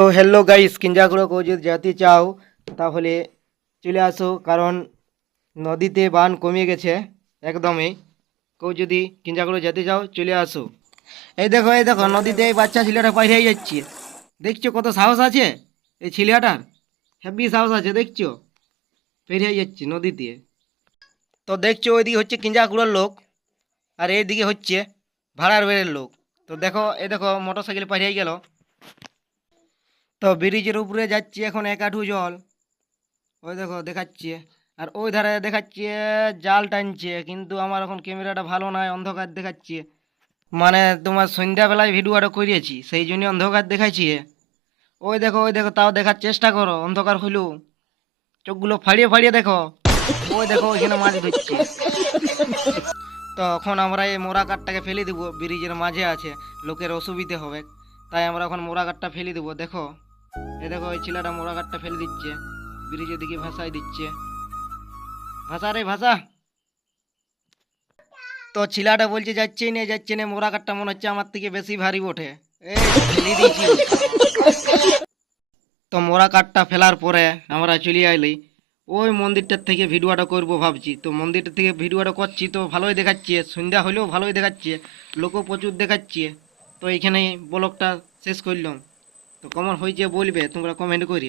তো hello guys, কিঞ্জাকুড়ো কেউ যদি যেতে চাও তাহলে চলে আসো, কারণ নদীতে বান কমে গেছে একদমই। কেউ যদি কিঞ্জাকুড়ো যেতে চাও চলে আসো। এই দেখো নদীতে এই বাচ্চা ছেলেটা পার হয়ে যাচ্ছে। দেখছো কত সাহস আছে এই ছেলেটার, হেভি সাহস আছে, দেখছো পেরিয়ে হয়ে যাচ্ছে নদীতে। তো দেখছো ওইদিকে হচ্ছে কিঞ্জাকুড়োর লোক, আর এইদিকে হচ্ছে ভাড়ার বেড়ের লোক। তো দেখো, এই দেখো মোটর সাইকেল পার হয়ে গেল। তো ব্রিজের উপরে যাচ্ছে এখন এক হাঁটু জল, ওই দেখো দেখাচ্ছে। আর ওই ধারে দেখাচ্ছে জাল টানছে, কিন্তু আমার এখন ক্যামেরাটা ভালো নয়, অন্ধকার দেখাচ্ছে। মানে তোমার সন্ধ্যাবেলায় ভিডিওটা করিয়েছি, সেই জন্য অন্ধকার দেখাচ্ছি। ওই দেখো তাও দেখার চেষ্টা করো, অন্ধকার হইলেও চোখগুলো ফাড়িয়ে ফাড়িয়ে দেখো। ওই দেখো ওইখানে মাছ ধরছে। তো এখন আমরা এই মোরা কাঠটাকে ফেলে দিব, ব্রিজের মাঝে আছে, লোকের অসুবিধে হবে, তাই আমরা এখন মোরা কাঠটা ফেলে দিব। দেখো, এই দেখো ওই ছেলেটা মোরা কাঠটা ফেলে দিচ্ছে, ব্রিজের দিকে ভাসাই দিচ্ছে। ভাষা রে ভাষা। তো ছিলাটা বলছে যাচ্ছে না, মোরা কাঠটা মনে হচ্ছে আমার থেকে বেশি ভারী ওঠে। এই ফেলে দিয়েছি। তো মোরা কাঠটা ফেলার পরে আমরা চলে আইলি ওই মন্দিরটার থেকে ভিডিওটা করব ভাবছি। তো মন্দিরটা থেকে ভিডিওটা করছি, তো ভালোই দেখাচ্ছে, সন্ধ্যা হলেও ভালোই দেখাচ্ছে, লোকও প্রচুর দেখাচ্ছে। তো এইখানেই ব্লগটা শেষ করলাম। তো কেমন হয়েছে বলবে তোমরা কমেন্ট করি।